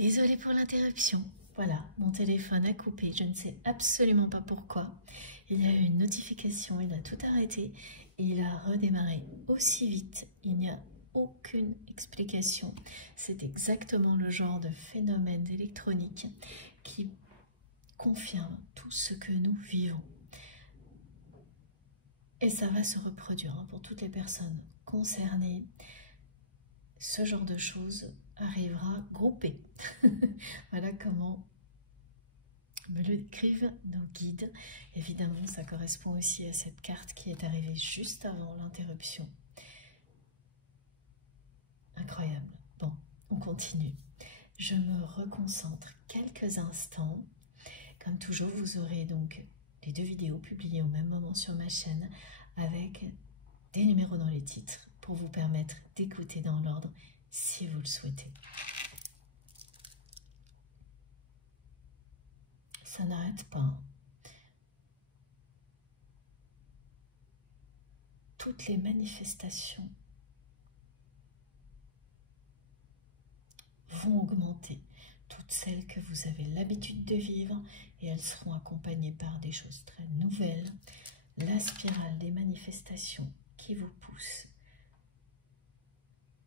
Désolée pour l'interruption. Voilà, mon téléphone a coupé, je ne sais absolument pas pourquoi. Il y a eu une notification, il a tout arrêté et il a redémarré aussi vite. Il n'y a aucune explication. C'est exactement le genre de phénomène électronique qui confirme tout ce que nous vivons. Et ça va se reproduire pour toutes les personnes concernées. Ce genre de choses arrivera groupé. Voilà comment me le décrivent nos guides. Évidemment, ça correspond aussi à cette carte qui est arrivée juste avant l'interruption. Incroyable. Bon, on continue. Je me reconcentre quelques instants. Comme toujours, vous aurez donc les 2 vidéos publiées au même moment sur ma chaîne avec des numéros dans les titres pour vous permettre d'écouter dans l'ordre si vous le souhaitez. Ça n'arrête pas. Toutes les manifestations vont augmenter. Toutes celles que vous avez l'habitude de vivre et elles seront accompagnées par des choses très nouvelles. La spirale des manifestations qui vous pousse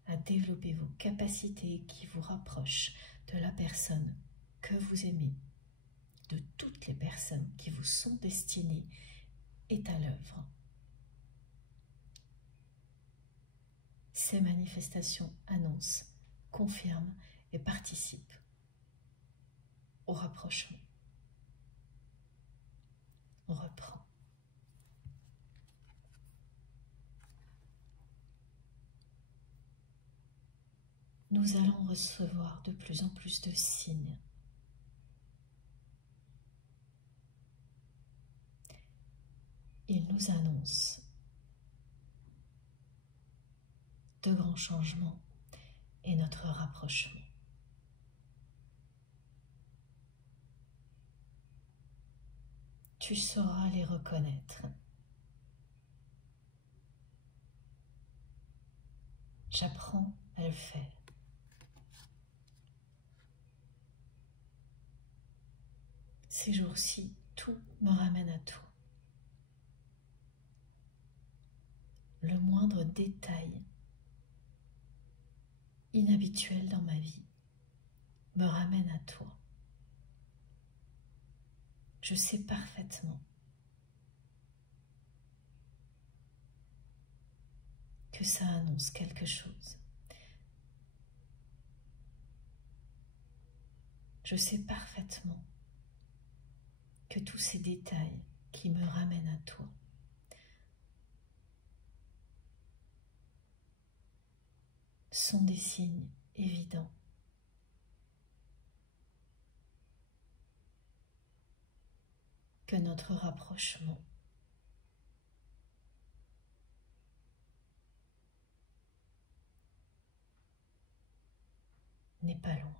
à développer vos capacités, qui vous rapprochent de la personne que vous aimez, de toutes les personnes qui vous sont destinées, est à l'œuvre. Ces manifestations annoncent, confirment et participent au rapprochement. On reprend. Nous allons recevoir de plus en plus de signes. Ils nous annoncent de grands changements et notre rapprochement. Tu sauras les reconnaître. J'apprends à le faire. Ces jours-ci, tout me ramène à toi. Le moindre détail inhabituel dans ma vie me ramène à toi. Je sais parfaitement que ça annonce quelque chose. Je sais parfaitement que tous ces détails qui me ramènent à toi sont des signes évidents que notre rapprochement n'est pas loin.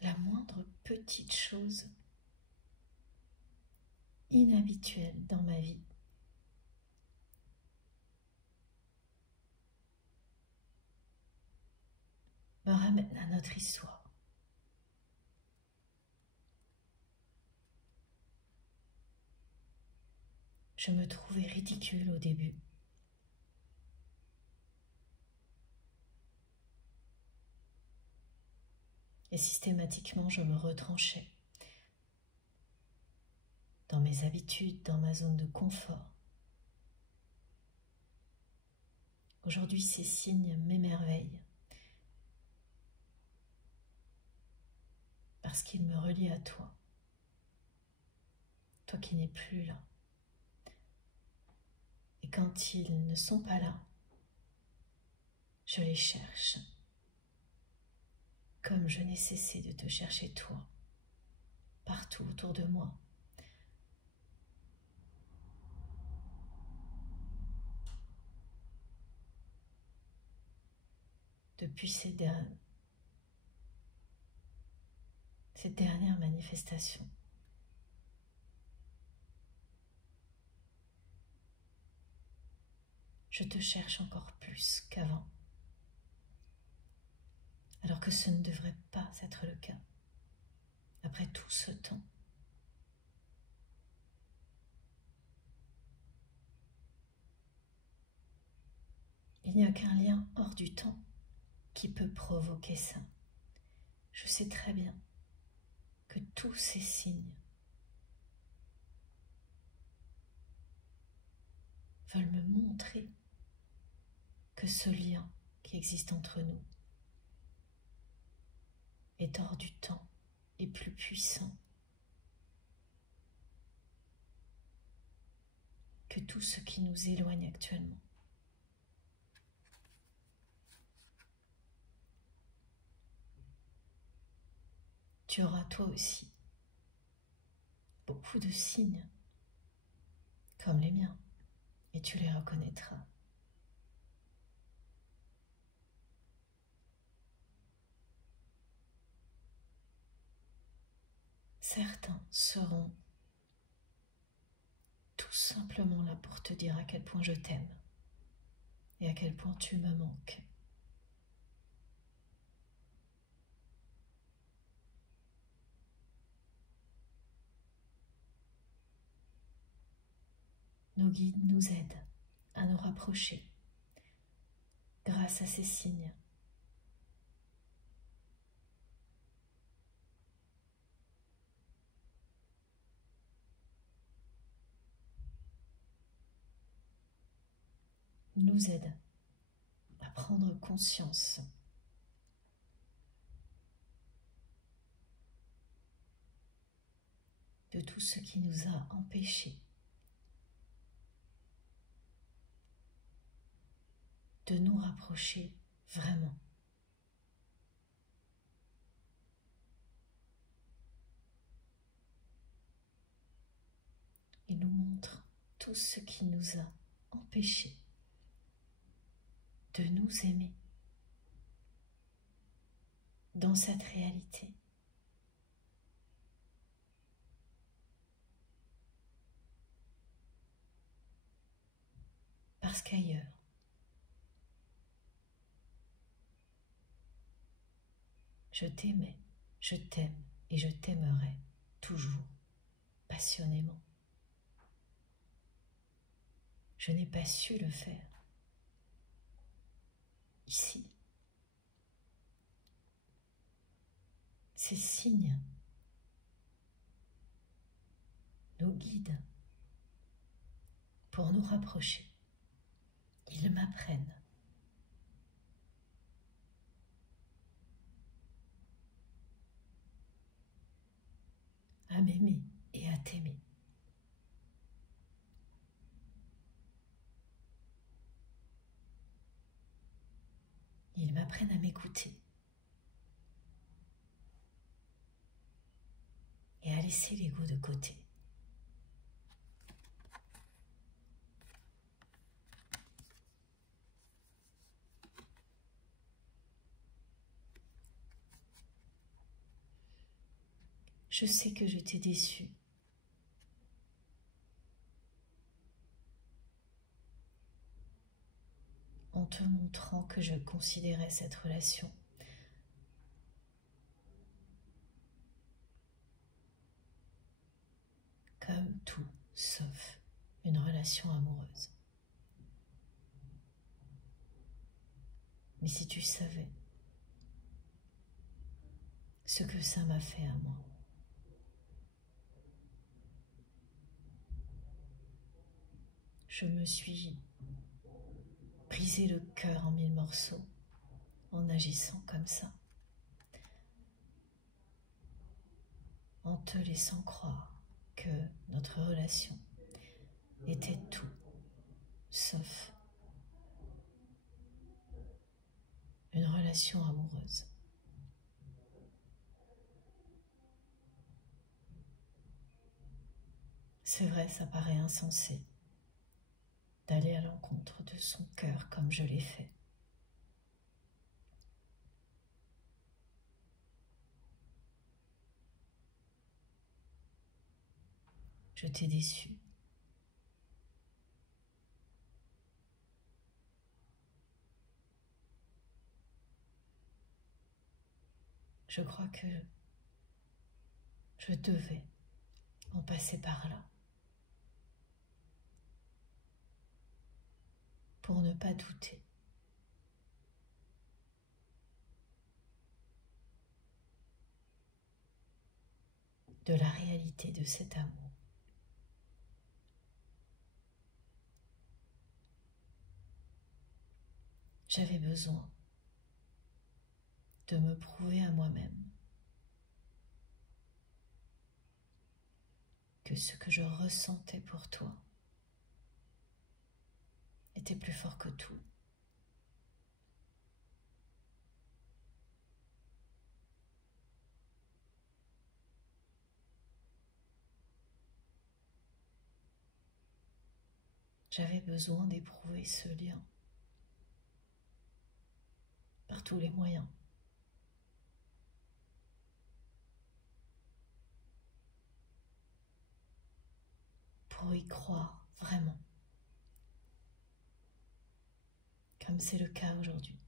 La moindre petite chose inhabituelle dans ma vie me ramène à notre histoire. Je me trouvais ridicule au début. Et systématiquement, je me retranchais dans mes habitudes, dans ma zone de confort. Aujourd'hui, ces signes m'émerveillent parce qu'ils me relient à toi, toi qui n'es plus là. Et quand ils ne sont pas là, je les cherche, comme je n'ai cessé de te chercher toi, partout autour de moi. Depuis ces dernières manifestations. je te cherche encore plus qu'avant, alors que ce ne devrait pas être le cas. Après tout ce temps, il n'y a qu'un lien hors du temps qui peut provoquer ça. Je sais très bien que tous ces signes veulent me montrer que ce lien qui existe entre nous est hors du temps et plus puissant que tout ce qui nous éloigne actuellement. Tu auras toi aussi beaucoup de signes comme les miens et tu les reconnaîtras. Certains seront tout simplement là pour te dire à quel point je t'aime et à quel point tu me manques. Nos guides nous aident à nous rapprocher grâce à ces signes. Ils nous aident à prendre conscience de tout ce qui nous a empêchés de nous rapprocher vraiment. Il nous montre tout ce qui nous a empêchés de nous aimer dans cette réalité. Parce qu'ailleurs, je t'aimais, je t'aime et je t'aimerai toujours, passionnément. Je n'ai pas su le faire. Ici, ces signes nous guident pour nous rapprocher. Ils m'apprennent à m'aimer et à t'aimer. Ils m'apprennent à m'écouter et à laisser l'ego de côté. Je sais que je t'ai déçu. En te montrant que je considérais cette relation comme tout sauf une relation amoureuse. Mais si tu savais ce que ça m'a fait à moi, je me suis brisé le cœur en 1000 morceaux en agissant comme ça, en te laissant croire que notre relation était tout sauf une relation amoureuse. C'est vrai, ça paraît insensé d'aller à l'encontre de son cœur comme je l'ai fait. Je t'ai déçu. Je crois que je devais en passer par là pour ne pas douter. De la réalité de cet amour. J'avais besoin de me prouver à moi-même que ce que je ressentais pour toi était plus fort que tout. J'avais besoin d'éprouver ce lien par tous les moyens. Pour y croire vraiment, comme c'est le cas aujourd'hui.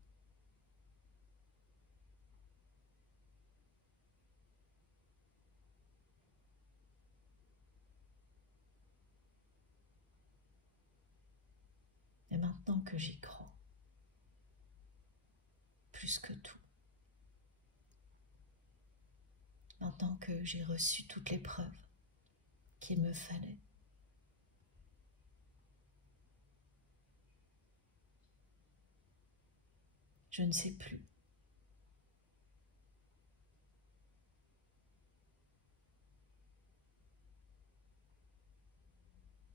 Et maintenant que j'y crois, plus que tout, maintenant que j'ai reçu toutes les preuves qu'il me fallait, je ne sais plus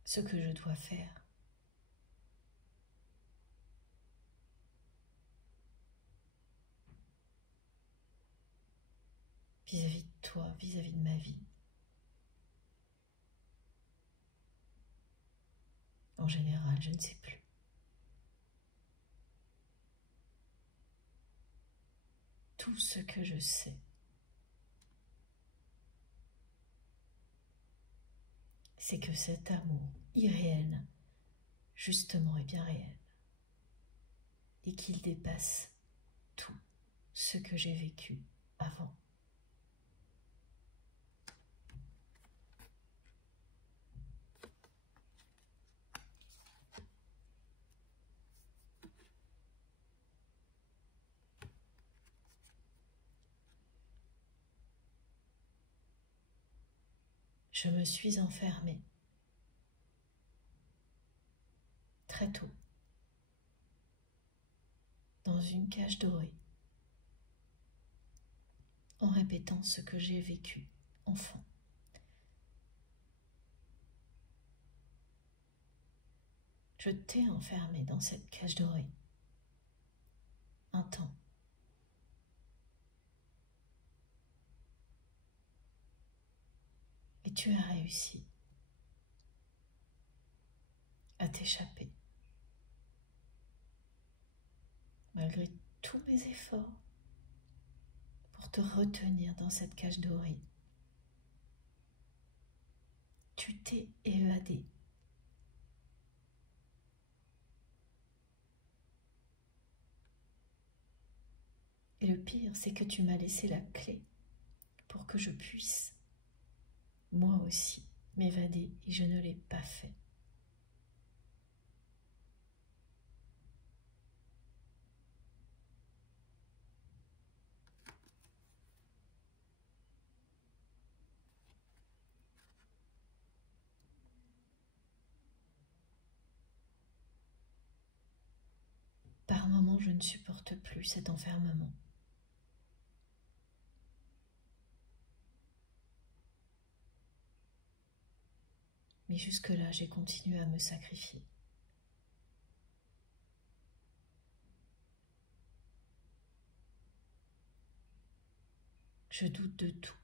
ce que je dois faire vis-à-vis de toi, vis-à-vis de ma vie. En général, je ne sais plus. Tout ce que je sais, c'est que cet amour irréel, justement, est bien réel, et qu'il dépasse tout ce que j'ai vécu avant. Je me suis enfermée très tôt dans une cage dorée en répétant ce que j'ai vécu enfant. Je t'ai enfermée dans cette cage dorée un temps. Et tu as réussi à t'échapper. Malgré tous mes efforts pour te retenir dans cette cage dorée, tu t'es évadé. Et le pire, c'est que tu m'as laissé la clé pour que je puisse, moi aussi, m'évader, et je ne l'ai pas fait. Par moments, je ne supporte plus cet enfermement. Mais jusque-là, j'ai continué à me sacrifier. Je doute de tout,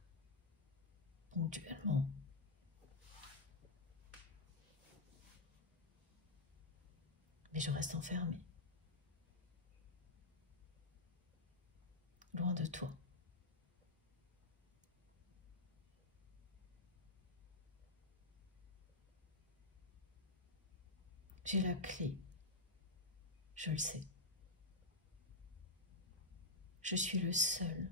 ponctuellement. Mais je reste enfermée. Loin de toi. J'ai la clé, je le sais. Je suis le seul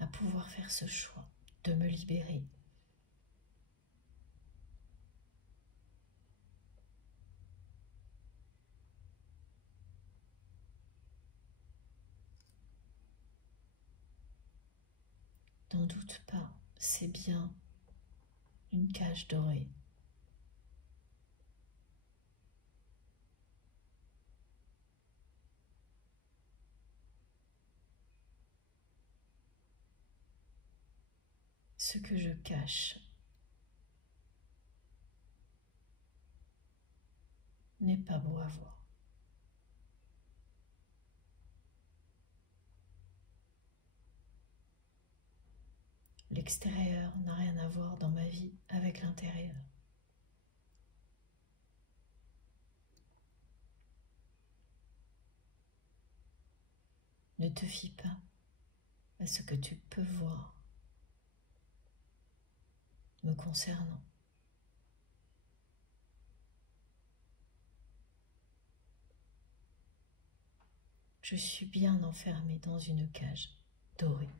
à pouvoir faire ce choix de me libérer. N'en doute pas, c'est bien une cage dorée. Ce que je cache n'est pas beau à voir. L'extérieur n'a rien à voir dans ma vie avec l'intérieur. Ne te fie pas à ce que tu peux voir me concernant. Je suis bien enfermée dans une cage dorée.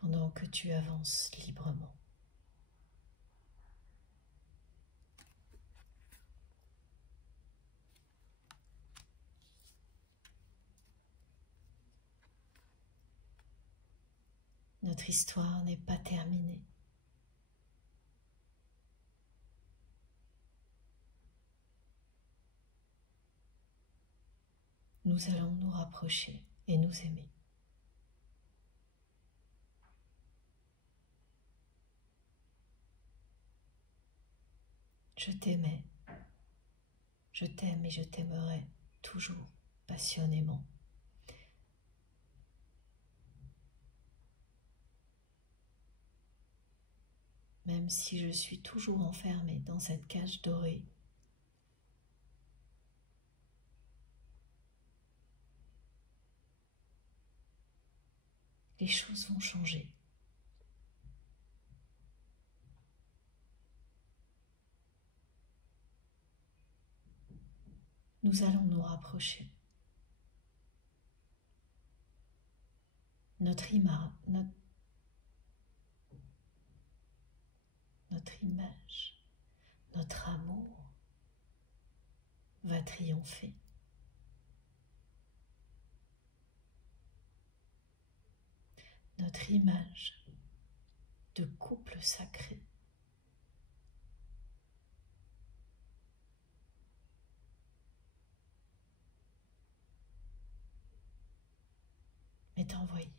Pendant que tu avances librement. Notre histoire n'est pas terminée. Nous allons nous rapprocher et nous aimer. Je t'aimais, je t'aime et je t'aimerai toujours passionnément. Même si je suis toujours enfermée dans cette cage dorée, les choses vont changer. Nous allons nous rapprocher. Notre image, notre amour va triompher. Notre image de couple sacré est envoyée.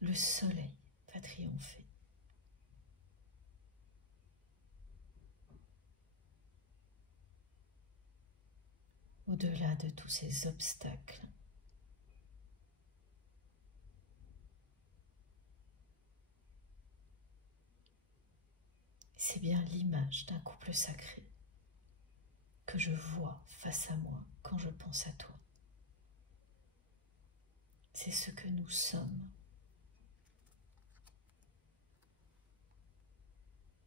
Le soleil va triompher. Au-delà de tous ces obstacles, c'est bien l'image d'un couple sacré que je vois face à moi quand je pense à toi. C'est ce que nous sommes.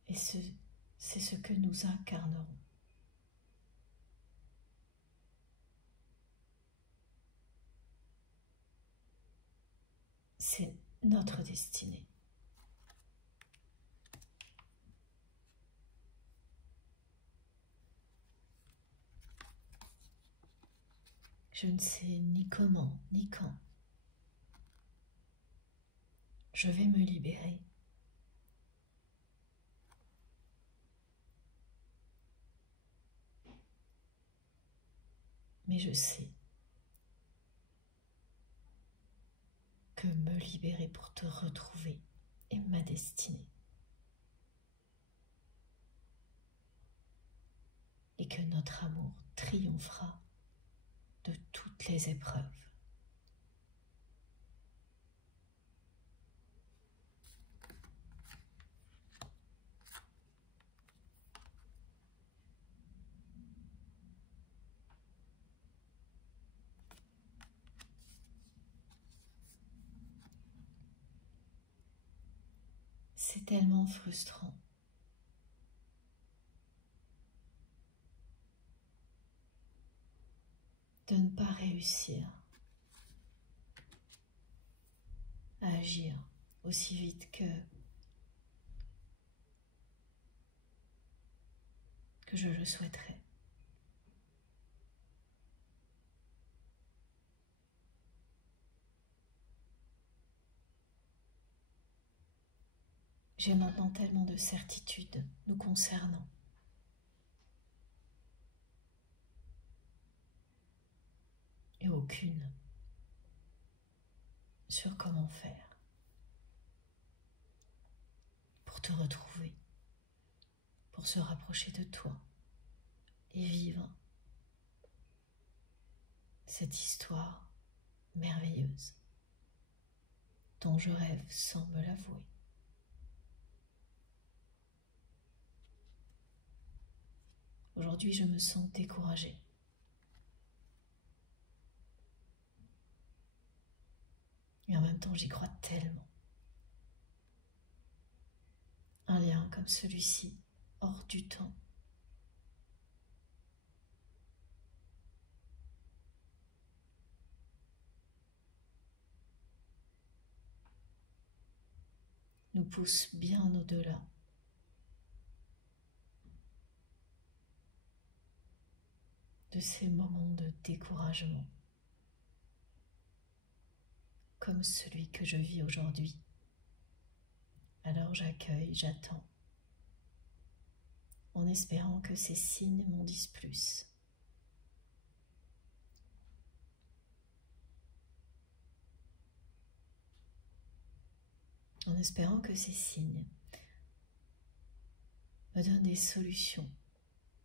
Et c'est ce que nous incarnerons. C'est notre destinée. Je ne sais ni comment, ni quand. Je vais me libérer. Mais je sais que me libérer pour te retrouver est ma destinée. Et que notre amour triomphera de toutes les épreuves. C'est tellement frustrant. De ne pas réussir à agir aussi vite que je le souhaiterais. J'ai maintenant tellement de certitudes nous concernant. Et aucune sur comment faire pour te retrouver, pour se rapprocher de toi et vivre cette histoire merveilleuse dont je rêve sans me l'avouer. Aujourd'hui, je me sens découragée. Et en même temps, j'y crois tellement. Un lien comme celui-ci, hors du temps, nous pousse bien au-delà de ces moments de découragement, comme celui que je vis aujourd'hui. Alors j'accueille, j'attends, en espérant que ces signes m'en disent plus. En espérant que ces signes me donnent des solutions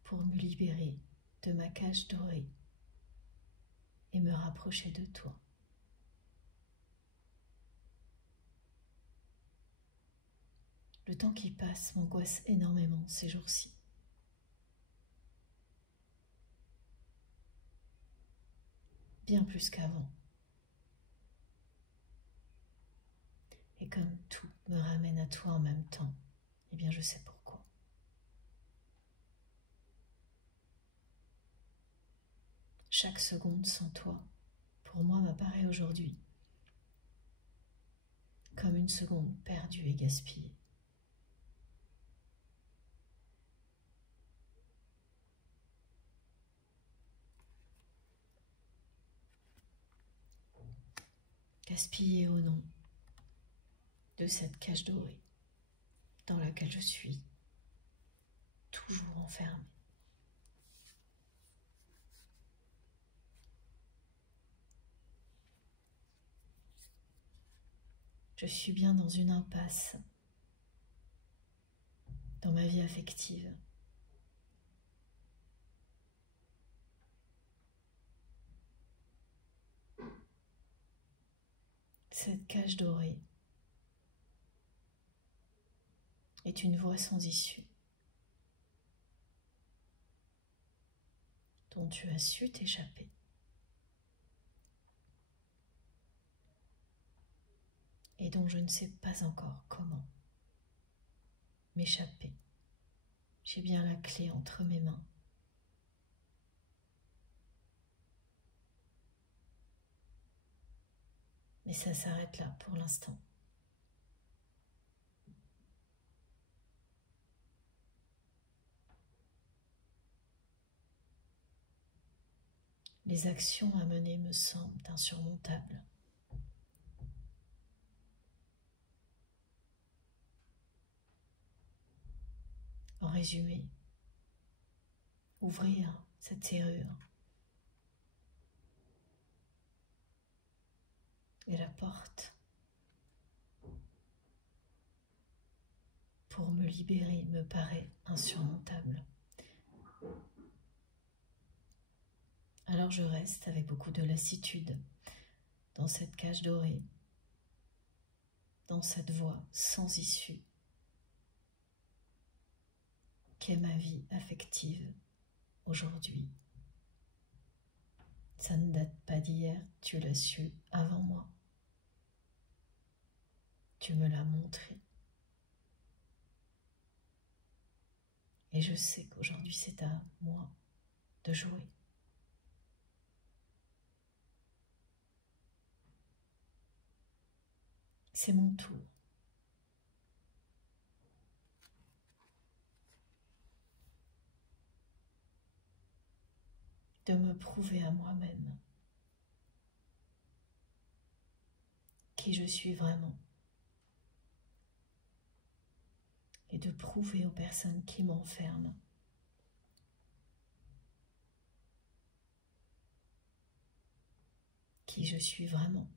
pour me libérer de ma cage dorée et me rapprocher de toi. Le temps qui passe m'angoisse énormément ces jours-ci. Bien plus qu'avant. Et comme tout me ramène à toi en même temps, eh bien je sais pourquoi. Chaque seconde sans toi, pour moi, m'apparaît aujourd'hui comme une seconde perdue et gaspillée. Gaspillée au nom de cette cage dorée dans laquelle je suis toujours enfermée. Je suis bien dans une impasse dans ma vie affective. Cette cage dorée est une voie sans issue dont tu as su t'échapper. Et dont je ne sais pas encore comment m'échapper. J'ai bien la clé entre mes mains. Mais ça s'arrête là pour l'instant. Les actions à mener me semblent insurmontables. En résumé, ouvrir cette serrure et la porte pour me libérer me paraît insurmontable. Alors je reste avec beaucoup de lassitude dans cette cage dorée, dans cette voie sans issue qu'est ma vie affective aujourd'hui. Ça ne date pas d'hier, tu l'as su avant moi. Tu me l'as montré Et je sais qu'aujourd'hui c'est à moi de jouer. C'est mon tour. De me prouver à moi-même qui je suis vraiment et de prouver aux personnes qui m'enferment qui je suis vraiment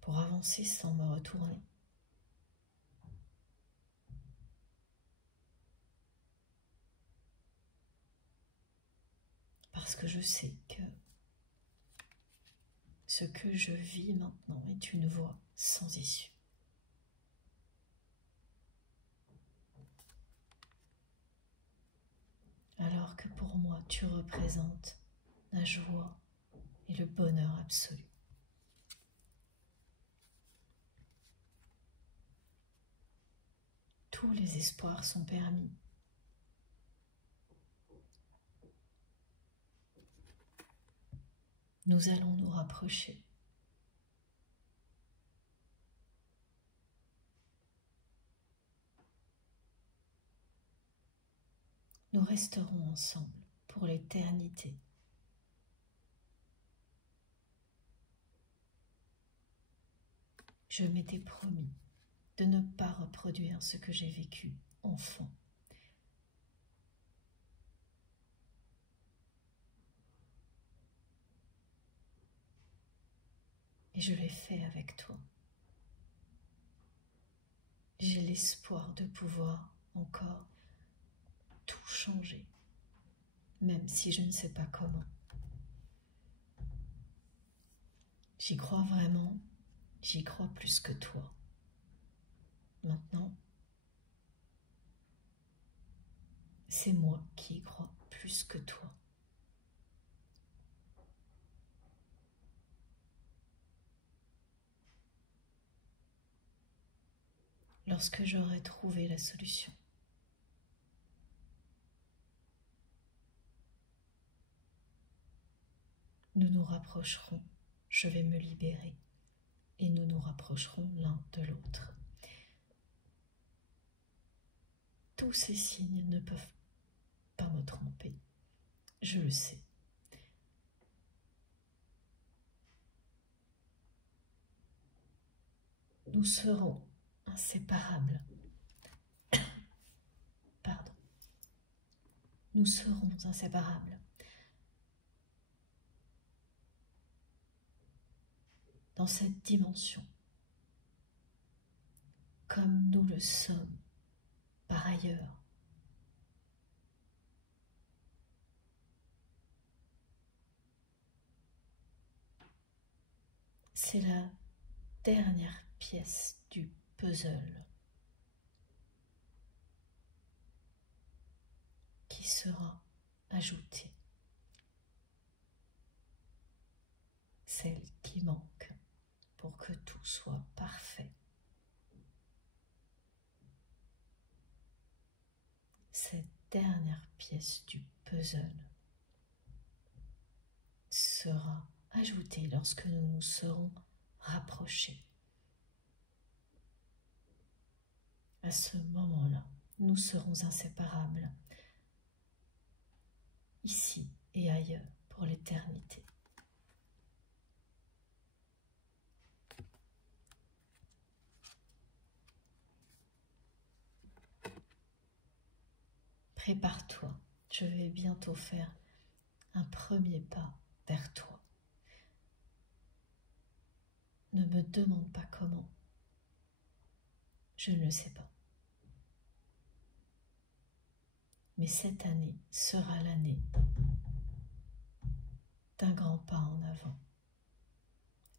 pour avancer sans me retourner. Parce que je sais que ce que je vis maintenant est une voie sans issue. Alors que pour moi, tu représentes la joie et le bonheur absolu. Tous les espoirs sont permis. Nous allons nous rapprocher. Nous resterons ensemble pour l'éternité. Je m'étais promis de ne pas reproduire ce que j'ai vécu enfant. Et je l'ai fait avec toi. J'ai l'espoir de pouvoir encore tout changer, même si je ne sais pas comment. J'y crois vraiment, j'y crois plus que toi. Maintenant, c'est moi qui y crois plus que toi. Lorsque j'aurai trouvé la solution, nous nous rapprocherons, je vais me libérer et nous nous rapprocherons l'un de l'autre. Tous ces signes ne peuvent pas me tromper, je le sais. Nous serons inséparables. Pardon. Nous serons inséparables. Dans cette dimension, comme nous le sommes par ailleurs. C'est la dernière pièce du puzzle qui sera ajoutée, celle qui manque pour que tout soit parfait. Cette dernière pièce du puzzle sera ajoutée lorsque nous nous serons rapprochés. À ce moment-là, nous serons inséparables, ici et ailleurs, pour l'éternité. Prépare-toi, je vais bientôt faire un premier pas vers toi. Ne me demande pas comment, je ne le sais pas. Mais cette année sera l'année d'un grand pas en avant,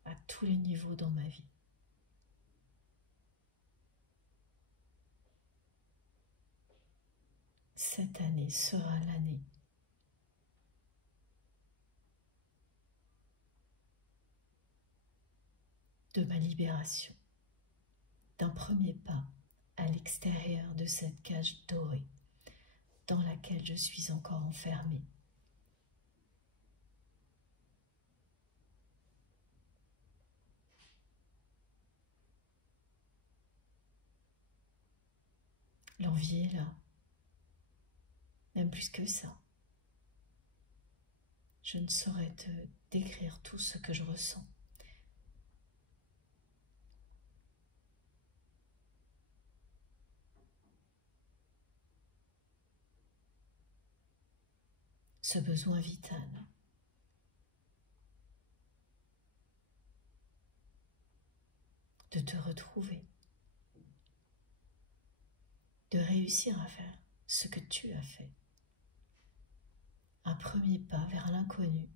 à tous les niveaux dans ma vie. Cette année sera l'année de ma libération, d'un premier pas à l'extérieur de cette cage dorée dans laquelle je suis encore enfermée. L'envie est là, même plus que ça. Je ne saurais te décrire tout ce que je ressens. Ce besoin vital de te retrouver, de réussir à faire ce que tu as fait. Un premier pas vers l'inconnu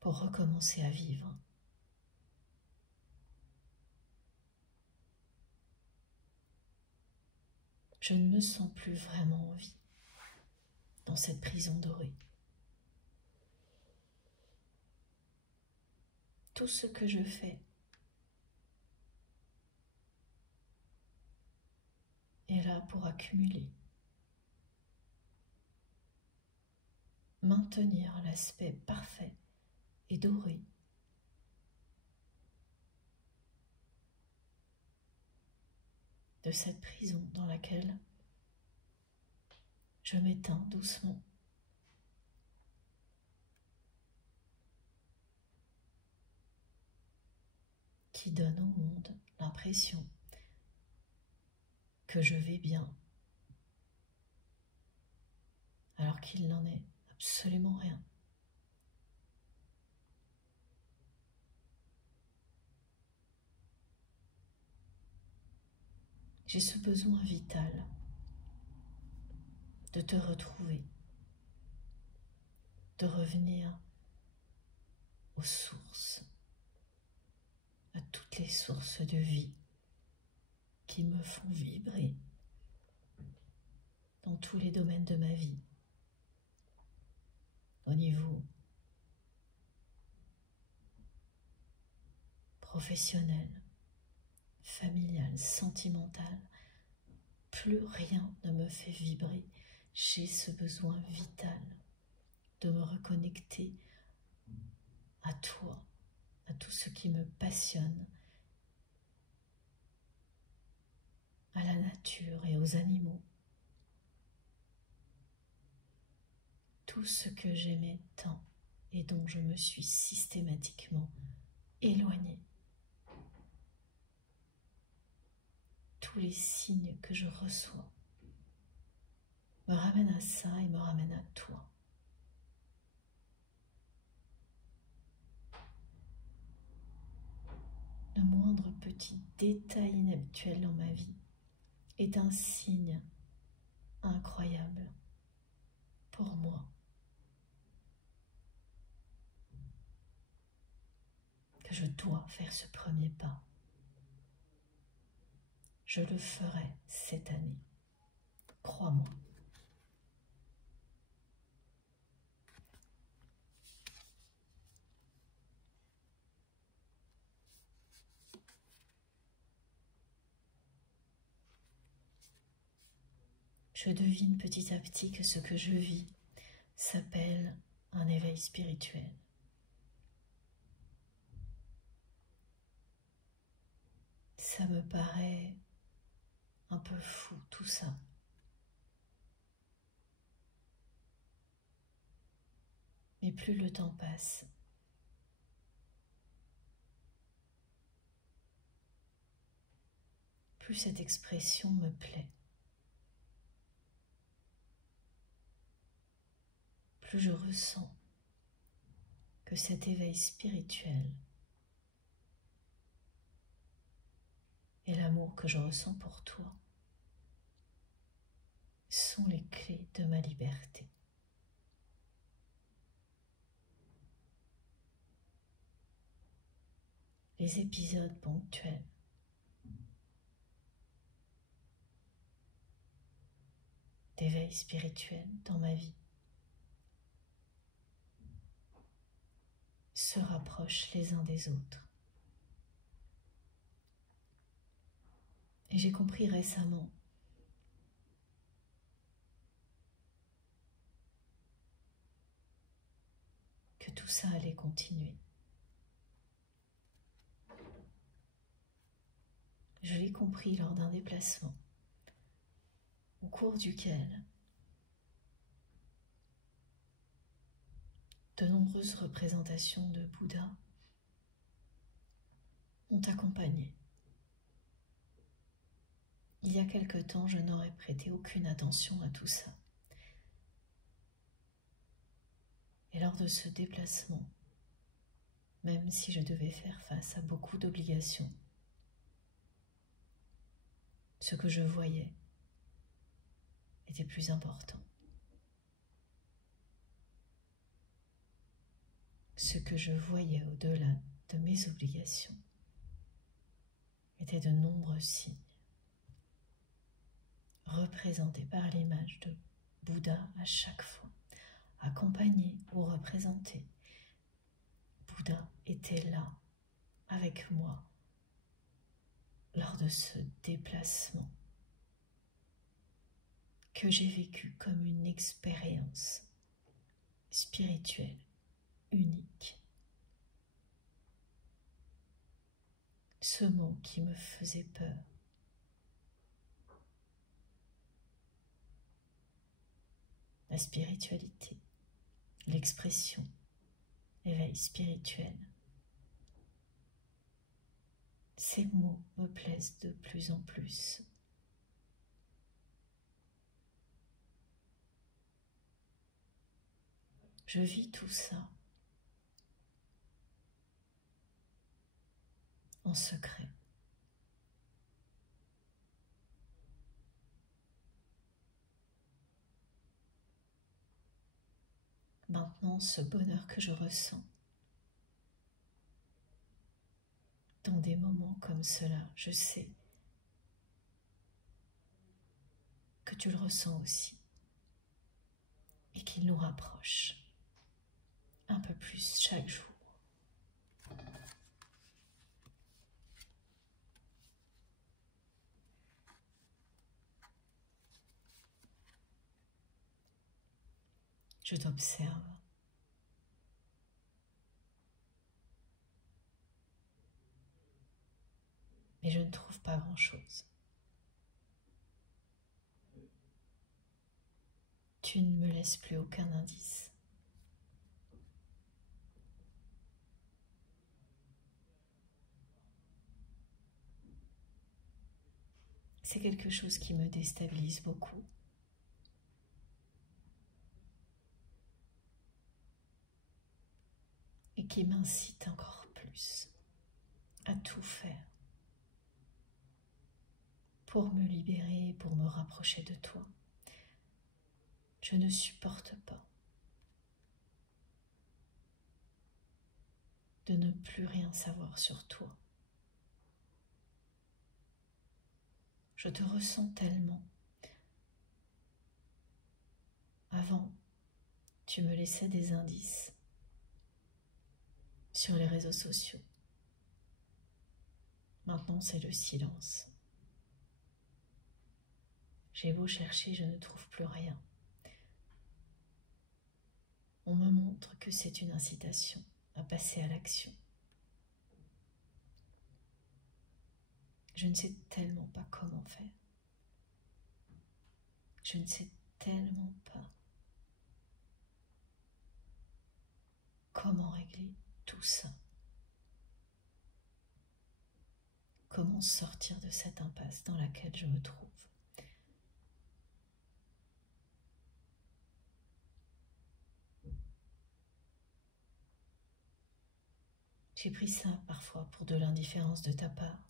pour recommencer à vivre. Je ne me sens plus vraiment en vie dans cette prison dorée. Tout ce que je fais est là pour accumuler, maintenir l'aspect parfait et doré de cette prison dans laquelle je m'éteins doucement. Qui donne au monde l'impression que je vais bien, alors qu'il n'en est absolument rien. J'ai ce besoin vital de te retrouver, de revenir aux sources, à toutes les sources de vie qui me font vibrer dans tous les domaines de ma vie, au niveau professionnel, familial, sentimental. Plus rien ne me fait vibrer. J'ai ce besoin vital de me reconnecter à toi, à tout ce qui me passionne, à la nature et aux animaux. Tout ce que j'aimais tant et dont je me suis systématiquement éloignée. Tous les signes que je reçois me ramènent à ça et me ramènent à toi. Le moindre petit détail inhabituel dans ma vie est un signe incroyable pour moi. Que je dois faire ce premier pas. Je le ferai cette année. Crois-moi. Je devine petit à petit que ce que je vis s'appelle un éveil spirituel. Ça me paraît un peu fou tout ça. Mais plus le temps passe, plus cette expression me plaît. Plus je ressens que cet éveil spirituel et l'amour que je ressens pour toi sont les clés de ma liberté. Les épisodes ponctuels d'éveil spirituel dans ma vie se rapprochent les uns des autres. Et j'ai compris récemment que tout ça allait continuer. Je l'ai compris lors d'un déplacement au cours duquel de nombreuses représentations de Bouddha m'ont accompagné. Il y a quelque temps, je n'aurais prêté aucune attention à tout ça. Et lors de ce déplacement, même si je devais faire face à beaucoup d'obligations, ce que je voyais était plus important. Ce que je voyais au-delà de mes obligations étaient de nombreux signes, représentés par l'image de Bouddha à chaque fois, accompagnés ou représentés. Bouddha était là, avec moi, lors de ce déplacement que j'ai vécu comme une expérience spirituelle unique. Ce mot qui me faisait peur, la spiritualité, l'expression, l'éveil spirituel. Ces mots me plaisent de plus en plus. Je vis tout ça en secret. Maintenant, ce bonheur que je ressens, dans des moments comme cela, je sais que tu le ressens aussi et qu'il nous rapproche un peu plus chaque jour. Je t'observe. Mais je ne trouve pas grand-chose. Tu ne me laisses plus aucun indice. C'est quelque chose qui me déstabilise beaucoup. Et qui m'incite encore plus à tout faire pour me libérer, pour me rapprocher de toi. Je ne supporte pas de ne plus rien savoir sur toi. Je te ressens tellement. Avant, tu me laissais des indices sur les réseaux sociaux. Maintenant, c'est le silence. J'ai beau chercher, je ne trouve plus rien. On me montre que c'est une incitation à passer à l'action. Je ne sais tellement pas comment faire. Je ne sais tellement pas comment régler tout ça. Comment sortir de cette impasse dans laquelle je me trouve. J'ai pris ça parfois pour de l'indifférence de ta part,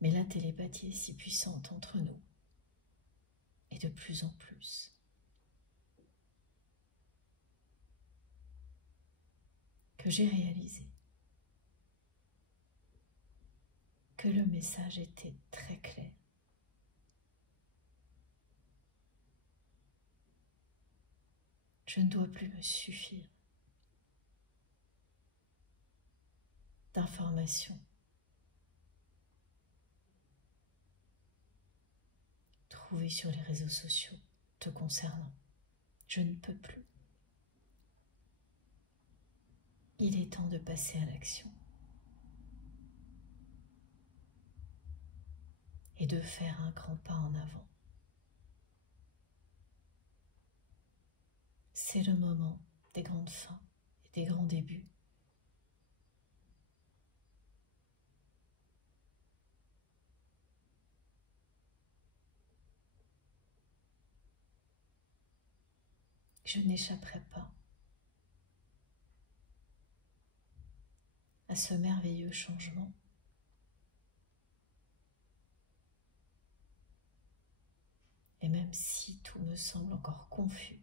mais la télépathie est si puissante entre nous, et de plus en plus. Que j'ai réalisé que le message était très clair. Je ne dois plus me suffire d'informations trouver sur les réseaux sociaux te concernant. Je ne peux plus. Il est temps de passer à l'action et de faire un grand pas en avant. C'est le moment des grandes fins et des grands débuts. Je n'échapperai pas à ce merveilleux changement. Et même si tout me semble encore confus,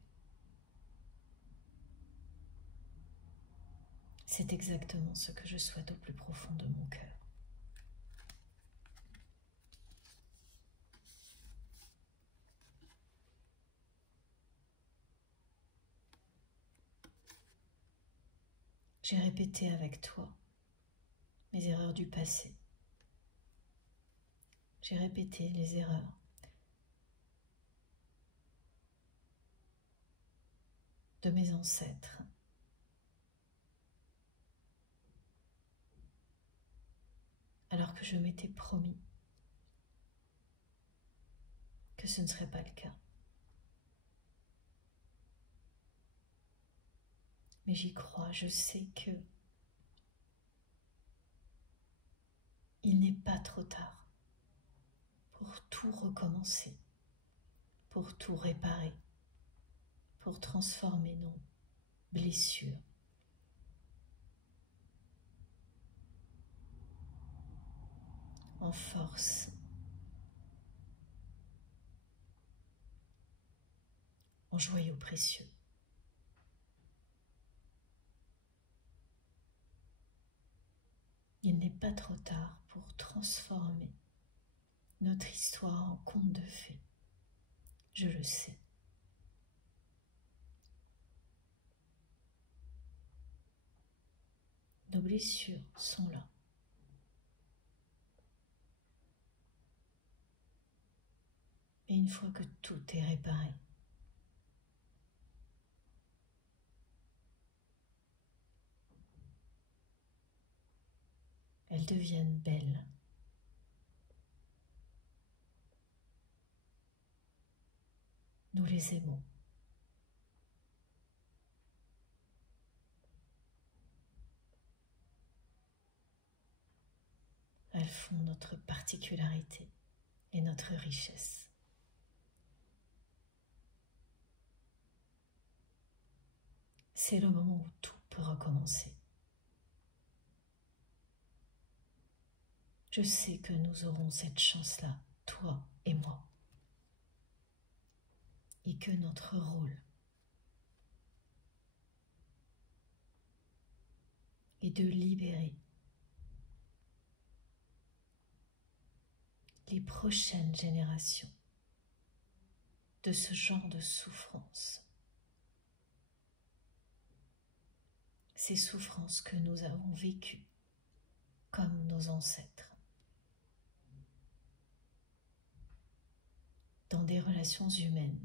c'est exactement ce que je souhaite au plus profond de mon cœur. J'ai répété avec toi mes erreurs du passé. J'ai répété les erreurs de mes ancêtres. Alors que je m'étais promis que ce ne serait pas le cas. Mais j'y crois, je sais que il n'est pas trop tard pour tout recommencer, pour tout réparer, pour transformer nos blessures en force, en joyaux précieux. Il n'est pas trop tard pour transformer notre histoire en conte de fées. Je le sais. Nos blessures sont là. Et une fois que tout est réparé, elles deviennent belles. Nous les aimons. Elles font notre particularité et notre richesse. C'est le moment où tout peut recommencer. Je sais que nous aurons cette chance-là, toi et moi, et que notre rôle est de libérer les prochaines générations de ce genre de souffrance. Ces souffrances que nous avons vécues comme nos ancêtres, dans des relations humaines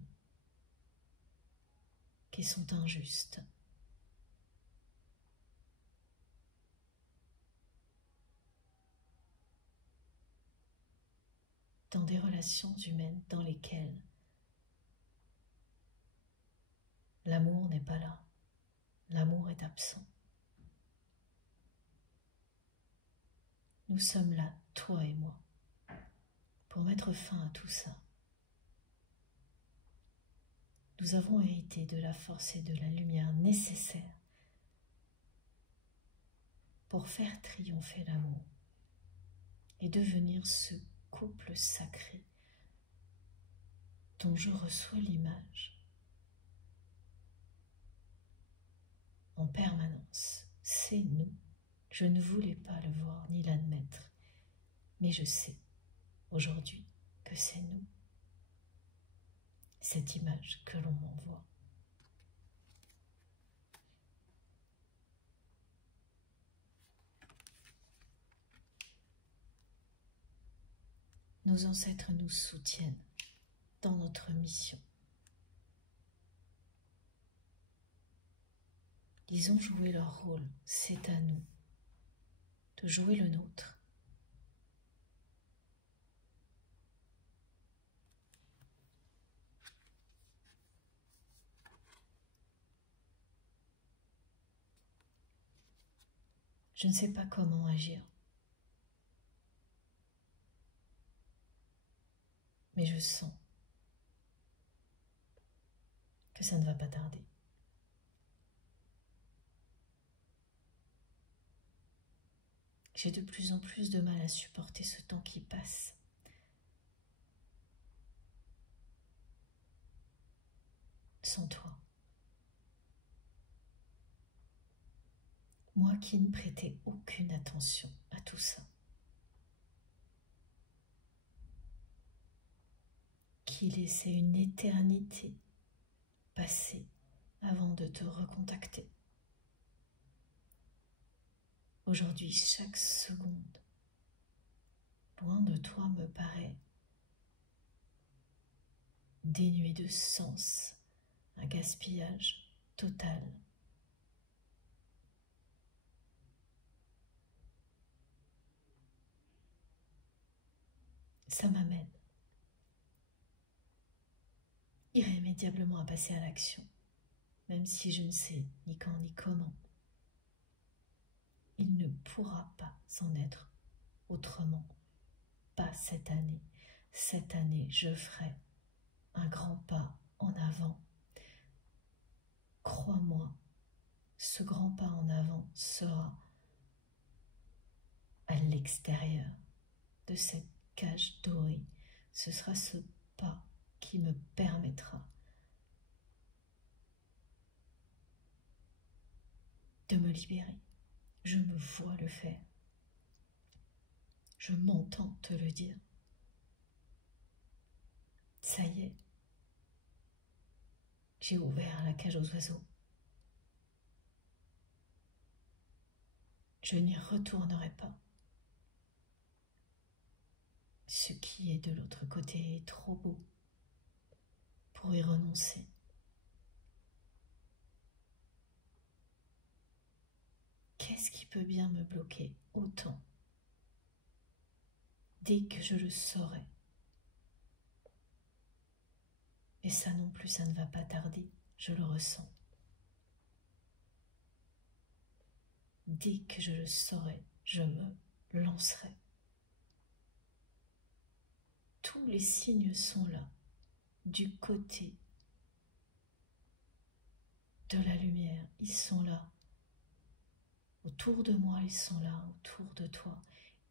qui sont injustes, dans des relations humaines dans lesquelles l'amour n'est pas là, l'amour est absent. Nous sommes là, toi et moi, pour mettre fin à tout ça. Nous avons hérité de la force et de la lumière nécessaires pour faire triompher l'amour et devenir ce couple sacré dont je reçois l'image en permanence. C'est nous. Je ne voulais pas le voir ni l'admettre, mais je sais aujourd'hui que c'est nous. Cette image que l'on m'envoie. Nos ancêtres nous soutiennent dans notre mission. Ils ont joué leur rôle, c'est à nous de jouer le nôtre. Je ne sais pas comment agir, mais je sens que ça ne va pas tarder. J'ai de plus en plus de mal à supporter ce temps qui passe. Sans toi. Moi qui ne prêtais aucune attention à tout ça. Qui laissait une éternité passer avant de te recontacter. Aujourd'hui, chaque seconde, loin de toi, me paraît dénuée de sens, un gaspillage total. Ça m'amène irrémédiablement à passer à l'action, même si je ne sais ni quand ni comment. Il ne pourra pas s'en être autrement, pas cette année. Cette année, je ferai un grand pas en avant. Crois-moi, ce grand pas en avant sera à l'extérieur de cette cage dorée. Ce sera ce pas qui me permettra de me libérer. Je me vois le faire. Je m'entends te le dire. Ça y est, j'ai ouvert la cage aux oiseaux. Je n'y retournerai pas. Ce qui est de l'autre côté est trop beau pour y renoncer. Qu'est-ce qui peut bien me bloquer autant? Dès que je le saurai. Et ça non plus, ça ne va pas tarder, je le ressens. Dès que je le saurai, je me lancerai. Tous les signes sont là, du côté de la lumière, ils sont là. Autour de moi, ils sont là, autour de toi.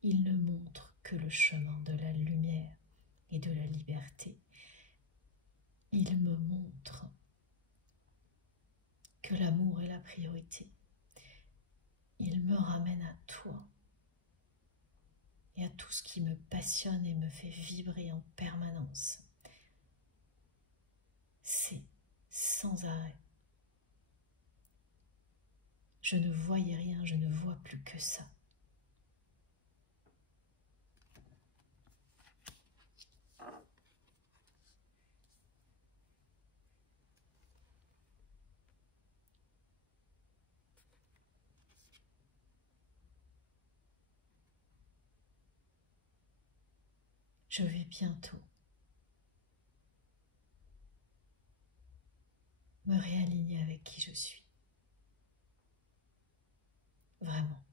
Ils ne montrent que le chemin de la lumière et de la liberté. Ils me montrent que l'amour est la priorité. Ils me ramènent à toi et à tout ce qui me passionne et me fait vibrer en permanence. C'est sans arrêt. Je ne voyais rien, je ne vois plus que ça. Je vais bientôt me réaligner avec qui je suis. Vraiment.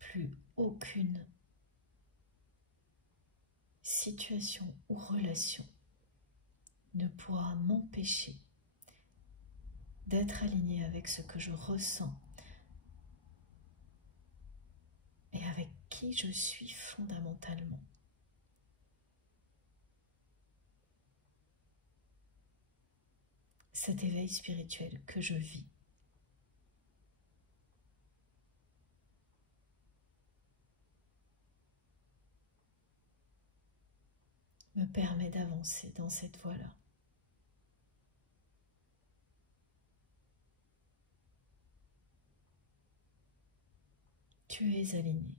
Plus aucune situation ou relation ne pourra m'empêcher d'être aligné avec ce que je ressens et avec qui je suis fondamentalement. Cet éveil spirituel que je vis me permet d'avancer dans cette voie-là. Tu es aligné.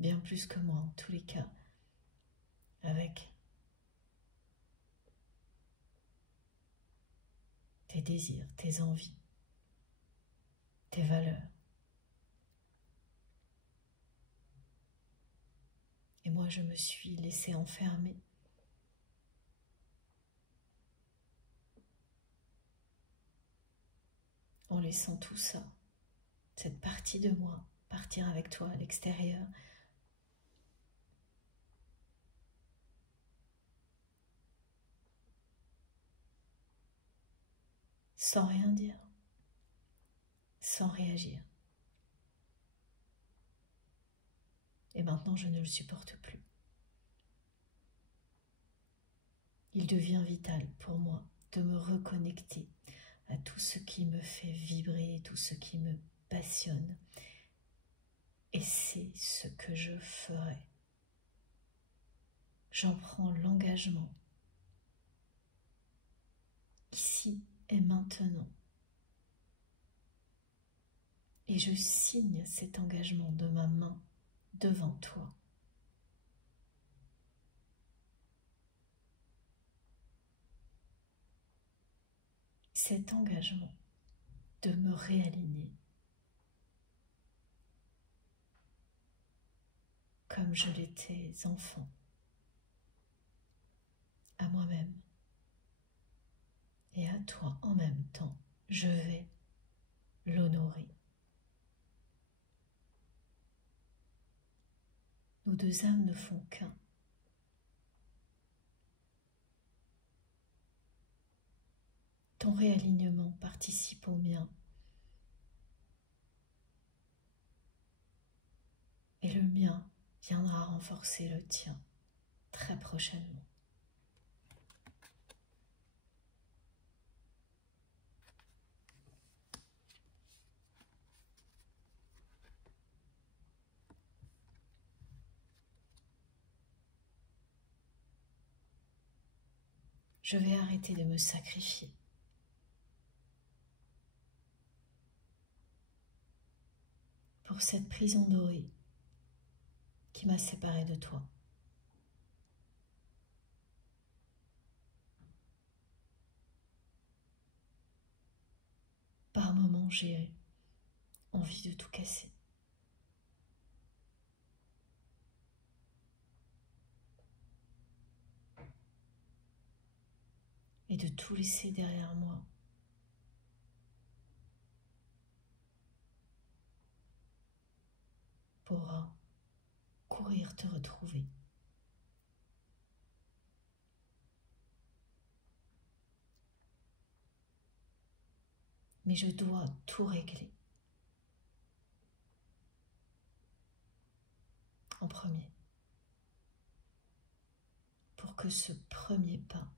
bien plus que moi en tous les cas, avec tes désirs, tes envies, tes valeurs. Et moi, je me suis laissée enfermer. En laissant tout ça, cette partie de moi, partir avec toi à l'extérieur. Sans rien dire, sans réagir. Et maintenant, je ne le supporte plus. Il devient vital pour moi de me reconnecter à tout ce qui me fait vibrer, tout ce qui me passionne. Et c'est ce que je ferai. J'en prends l'engagement, ici et maintenant. Et je signe cet engagement de ma main devant toi. Cet engagement de me réaligner comme je l'étais enfant, à moi-même et à toi en même temps, je vais l'honorer. Nos deux âmes ne font qu'un. Ton réalignement participe au mien. Et le mien viendra renforcer le tien très prochainement. Je vais arrêter de me sacrifier. Pour cette prison dorée qui m'a séparée de toi. Par moments, j'ai envie de tout casser. Et de tout laisser derrière moi. Pour courir te retrouver. Mais je dois tout régler. En premier. Pour que ce premier pas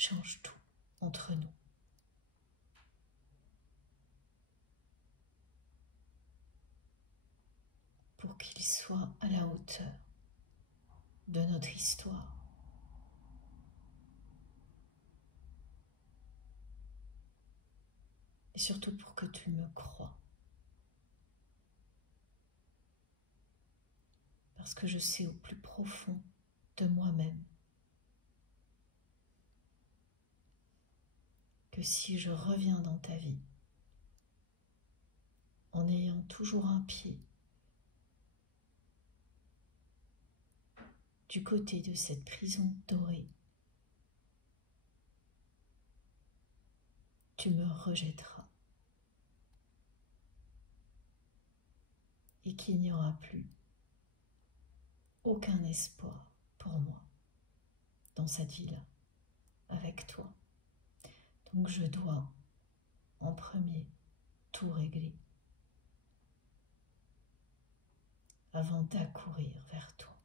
change tout entre nous. Pour qu'il soit à la hauteur de notre histoire. Et surtout pour que tu me croies. Parce que je sais au plus profond de moi-même que si je reviens dans ta vie, en ayant toujours un pied du côté de cette prison dorée, tu me rejetteras et qu'il n'y aura plus aucun espoir pour moi dans cette vie-là, avec toi. Donc je dois en premier tout régler avant d'accourir vers toi.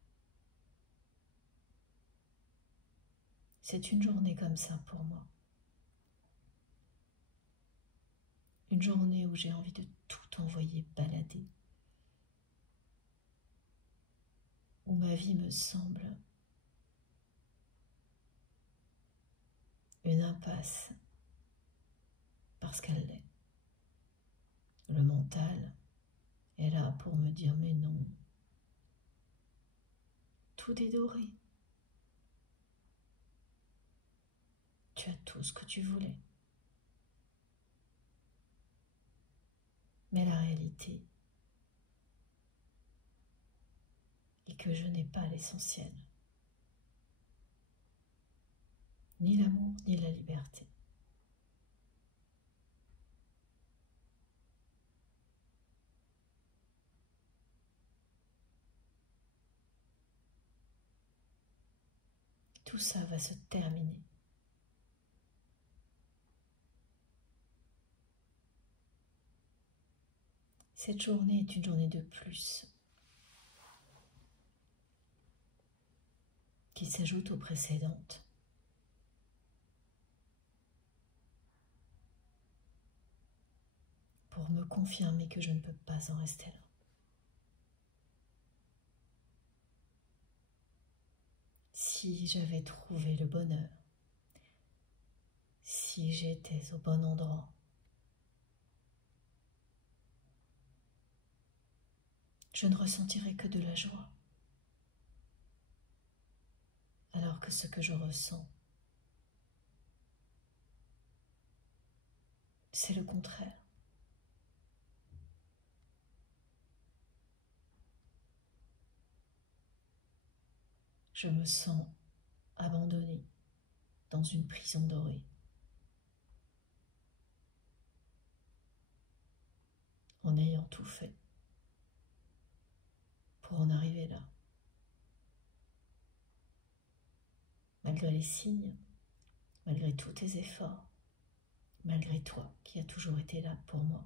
C'est une journée comme ça pour moi. Une journée où j'ai envie de tout envoyer balader. Où ma vie me semble une impasse parce qu'elle l'est. Le mental est là pour me dire mais non, tout est doré. Tu as tout ce que tu voulais. Mais la réalité est que je n'ai pas l'essentiel. Ni l'amour, ni la liberté. Tout ça va se terminer. Cette journée est une journée de plus qui s'ajoute aux précédentes. Pour me confirmer que je ne peux pas en rester là. Si j'avais trouvé le bonheur, si j'étais au bon endroit, je ne ressentirais que de la joie. Alors que ce que je ressens, c'est le contraire. Je me sens abandonnée dans une prison dorée. En ayant tout fait pour en arriver là. Malgré les signes, malgré tous tes efforts, malgré toi qui as toujours été là pour moi.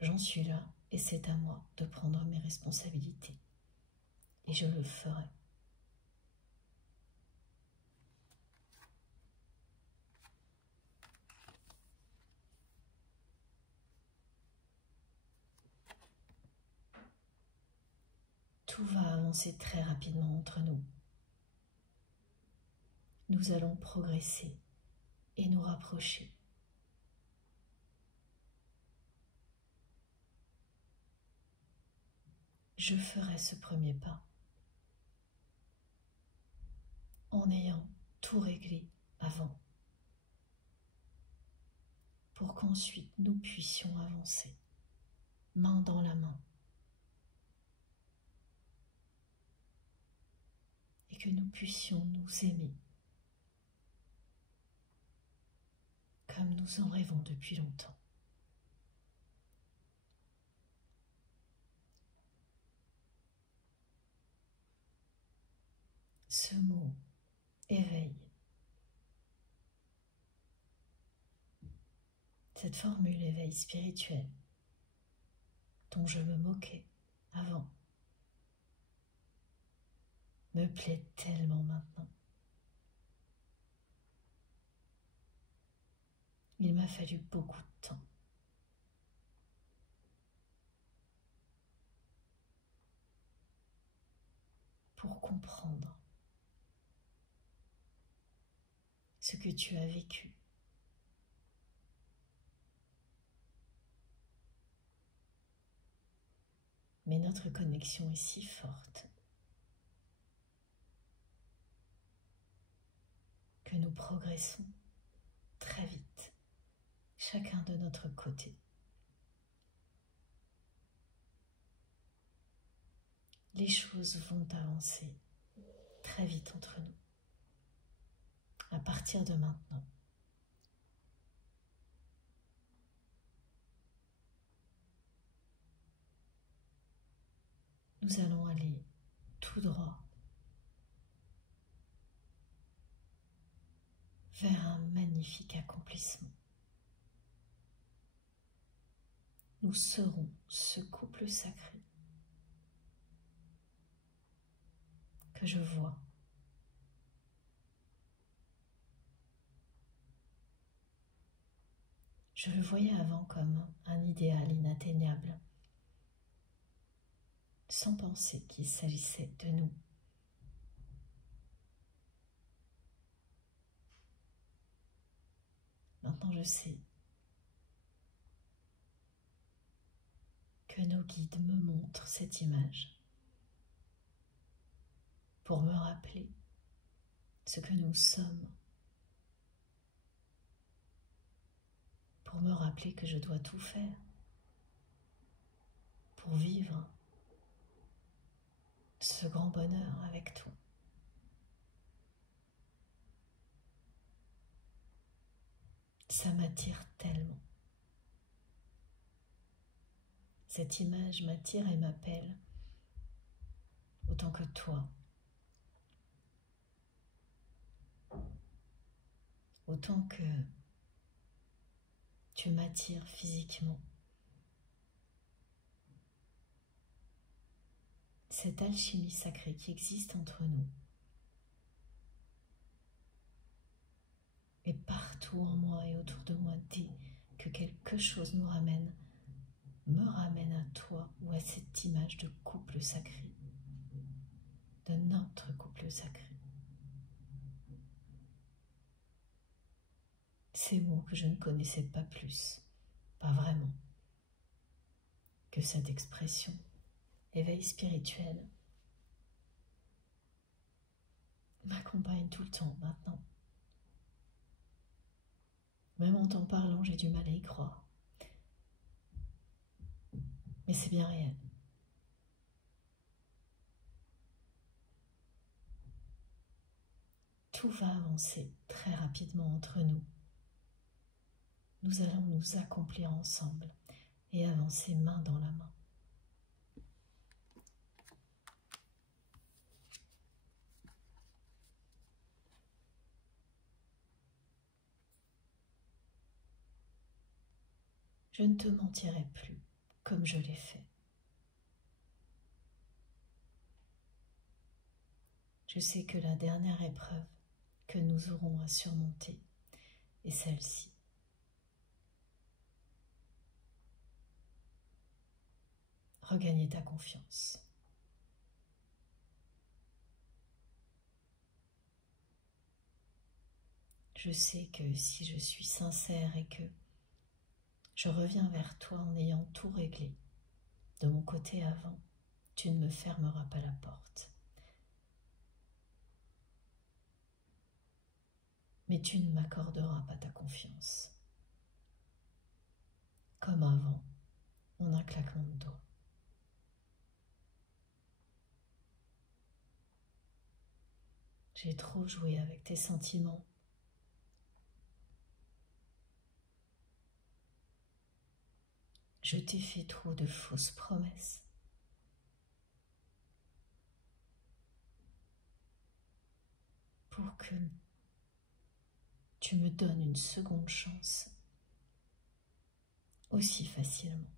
J'en suis là et c'est à moi de prendre mes responsabilités. Et je le ferai. Tout va avancer très rapidement entre nous. Nous allons progresser et nous rapprocher. Je ferai ce premier pas en ayant tout réglé avant pour qu'ensuite nous puissions avancer, main dans la main, et que nous puissions nous aimer comme nous en rêvons depuis longtemps. Ce mot éveil, cette formule éveil spirituel dont je me moquais avant, me plaît tellement maintenant. Il m'a fallu beaucoup de temps pour comprendre ce que tu as vécu. Mais notre connexion est si forte que nous progressons très vite, chacun de notre côté. Les choses vont avancer très vite entre nous, à partir de maintenant. Nous allons aller tout droit vers un magnifique accomplissement. Nous serons ce couple sacré que je vois. Je le voyais avant comme un idéal inatteignable, sans penser qu'il s'agissait de nous. maintenant je sais que nos guides me montrent cette image pour me rappeler ce que nous sommes, pour me rappeler que je dois tout faire pour vivre ce grand bonheur avec toi. Ça m'attire tellement. Cette image m'attire et m'appelle autant que toi. Autant que tu m'attires physiquement. Cette alchimie sacrée qui existe entre nous et partout en moi et autour de moi, dès que quelque chose me ramène à toi ou à cette image de couple sacré, de notre couple sacré. Ces mots que je ne connaissais pas plus, pas vraiment, que cette expression, éveil spirituel, m'accompagne tout le temps maintenant. Même en t'en parlant, j'ai du mal à y croire. Mais c'est bien réel. Tout va avancer très rapidement entre nous. Nous allons nous accomplir ensemble et avancer main dans la main. Je ne te mentirai plus comme je l'ai fait. Je sais que la dernière épreuve que nous aurons à surmonter est celle-ci. Regagner ta confiance. Je sais que si je suis sincère et que je reviens vers toi en ayant tout réglé de mon côté avant, tu ne me fermeras pas la porte. Mais tu ne m'accorderas pas ta confiance. Comme avant, en un claquement de doigts. J'ai trop joué avec tes sentiments. Je t'ai fait trop de fausses promesses. Pour que tu me donnes une seconde chance aussi facilement.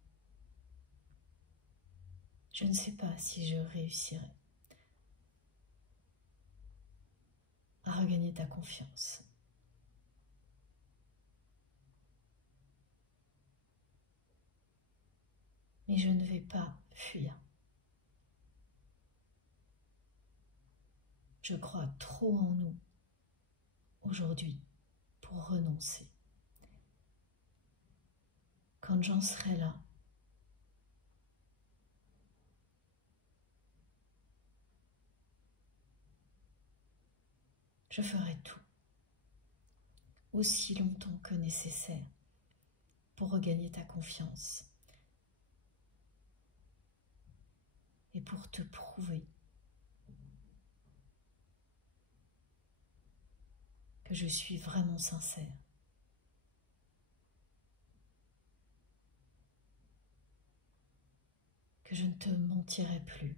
Je ne sais pas si je réussirai à regagner ta confiance. Mais je ne vais pas fuir. Je crois trop en nous aujourd'hui pour renoncer. Quand j'en serai là, je ferai tout, aussi longtemps que nécessaire, pour regagner ta confiance et pour te prouver que je suis vraiment sincère. Que je ne te mentirai plus,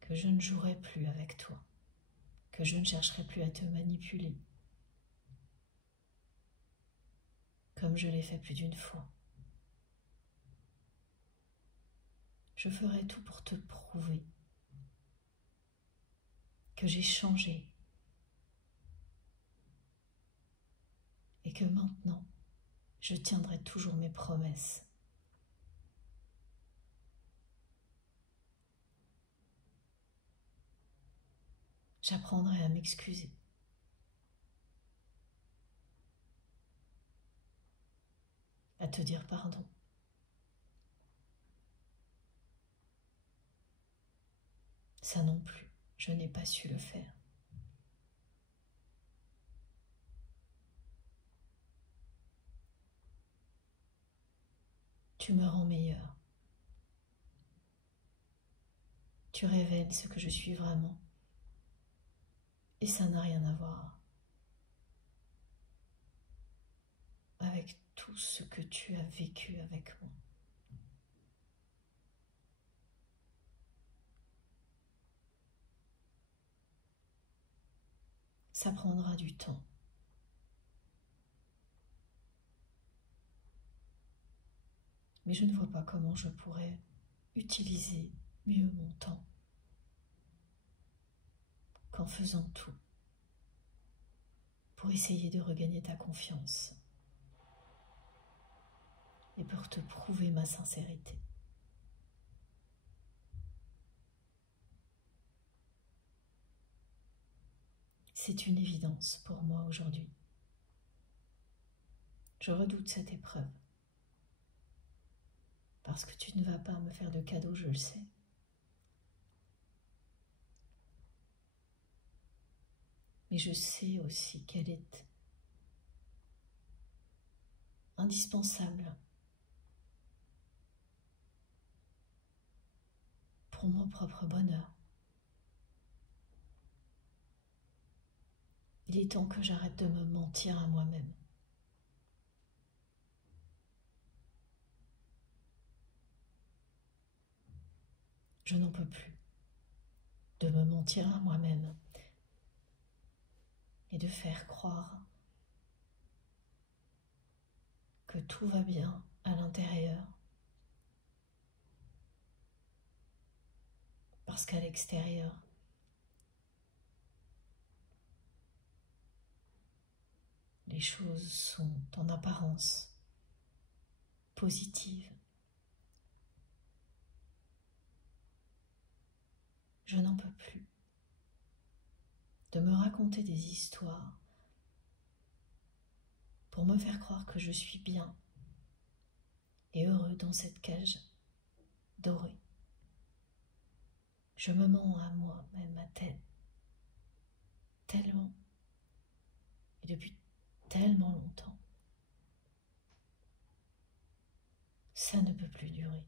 que je ne jouerai plus avec toi, que je ne chercherai plus à te manipuler, comme je l'ai fait plus d'une fois. Je ferai tout pour te prouver que j'ai changé et que maintenant, je tiendrai toujours mes promesses. J'apprendrai à m'excuser. à te dire pardon. Ça non plus, je n'ai pas su le faire. Tu me rends meilleur. Tu révèles ce que je suis vraiment. Et ça n'a rien à voir avec tout ce que tu as vécu avec moi. Ça prendra du temps. Mais je ne vois pas comment je pourrais utiliser mieux mon temps qu'en faisant tout pour essayer de regagner ta confiance et pour te prouver ma sincérité. C'est une évidence pour moi aujourd'hui. Je redoute cette épreuve parce que tu ne vas pas me faire de cadeau, je le sais. Mais je sais aussi qu'elle est indispensable pour mon propre bonheur. Il est temps que j'arrête de me mentir à moi-même. Je n'en peux plus de me mentir à moi-même et de faire croire que tout va bien à l'intérieur, parce qu'à l'extérieur, les choses sont en apparence positives. Je n'en peux plus de me raconter des histoires pour me faire croire que je suis bien et heureux dans cette cage dorée. Je me mens à moi-même tellement et depuis tellement longtemps. Ça ne peut plus durer.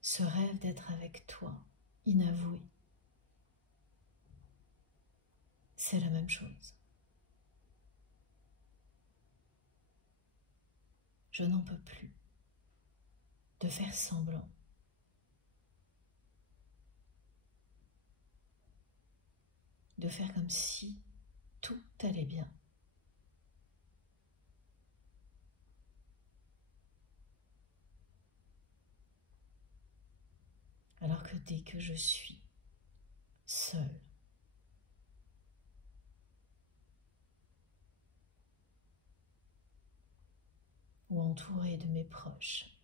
Ce rêve d'être avec toi, inavoué, c'est la même chose. Je n'en peux plus de faire semblant. De faire comme si tout allait bien. Alors que dès que je suis seule, ou entourée de mes proches,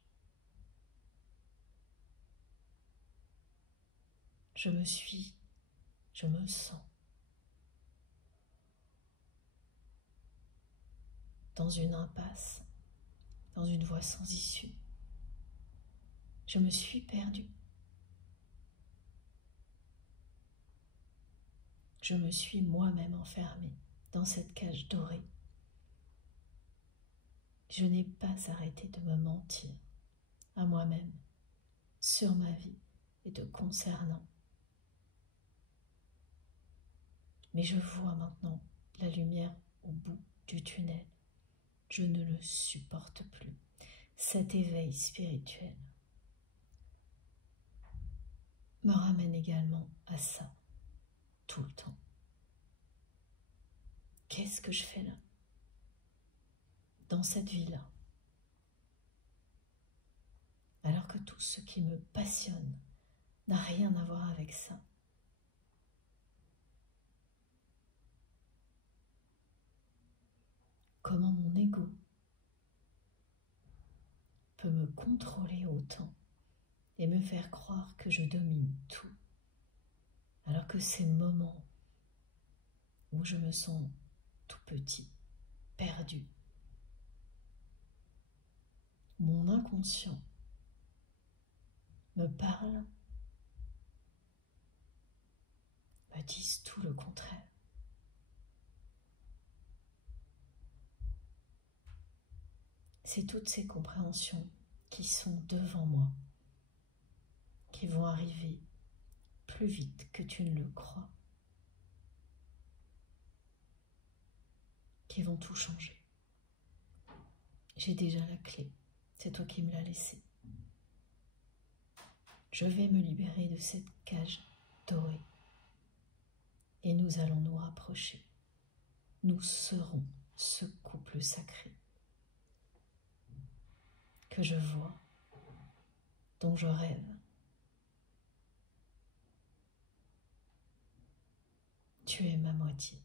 je me sens dans une impasse, dans une voie sans issue. Je me suis perdue. Je me suis moi-même enfermée dans cette cage dorée. Je n'ai pas arrêté de me mentir à moi-même sur ma vie et te concernant. Mais je vois maintenant la lumière au bout du tunnel. Je ne le supporte plus, cet éveil spirituel me ramène également à ça, tout le temps. Qu'est-ce que je fais là, dans cette vie-là, alors que tout ce qui me passionne n'a rien à voir avec ça? Comment mon ego peut me contrôler autant et me faire croire que je domine tout, alors que ces moments où je me sens tout petit, perdu. Mon inconscient me parle, me disent tout le contraire. C'est toutes ces compréhensions qui sont devant moi, qui vont arriver plus vite que tu ne le crois, qui vont tout changer. J'ai déjà la clé, c'est toi qui me l'as laissée. Je vais me libérer de cette cage dorée et nous allons nous rapprocher. Nous serons ce couple sacré que je vois, dont je rêve. Tu es ma moitié.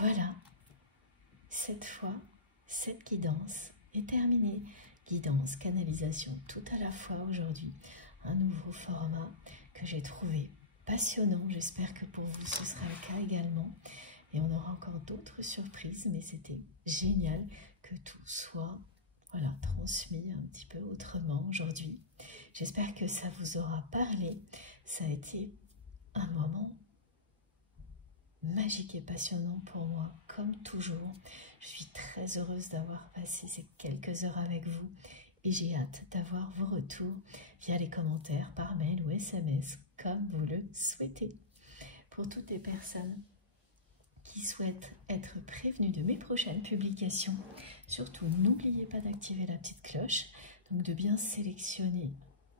Voilà, cette fois, cette guidance est terminée. Guidance, canalisation, tout à la fois aujourd'hui. Un nouveau format que j'ai trouvé passionnant. J'espère que pour vous, ce sera le cas également. Et on aura encore d'autres surprises, mais c'était génial que tout soit transmis un petit peu autrement aujourd'hui. J'espère que ça vous aura parlé. Ça a été un moment magique et passionnant pour moi, comme toujours. Je suis très heureuse d'avoir passé ces quelques heures avec vous et j'ai hâte d'avoir vos retours via les commentaires, par mail ou SMS, comme vous le souhaitez. Pour toutes les personnes qui souhaitent être prévenues de mes prochaines publications, surtout n'oubliez pas d'activer la petite cloche, donc de bien sélectionner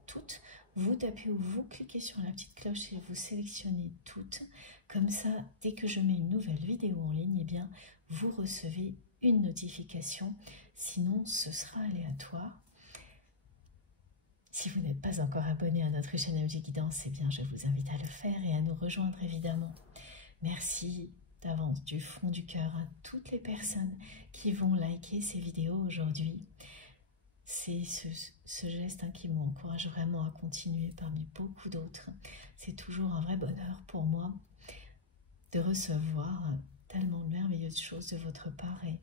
toutes. Vous tapez ou vous cliquez sur la petite cloche et vous sélectionnez toutes. Comme ça, dès que je mets une nouvelle vidéo en ligne, eh bien, vous recevez une notification. Sinon, ce sera aléatoire. Si vous n'êtes pas encore abonné à notre chaîne MJ Guidance, eh bien, je vous invite à le faire et à nous rejoindre évidemment. Merci d'avance du fond du cœur à toutes les personnes qui vont liker ces vidéos aujourd'hui. C'est ce geste qui m'encourage vraiment à continuer parmi beaucoup d'autres. C'est toujours un vrai bonheur pour moi de recevoir tellement de merveilleuses choses de votre part et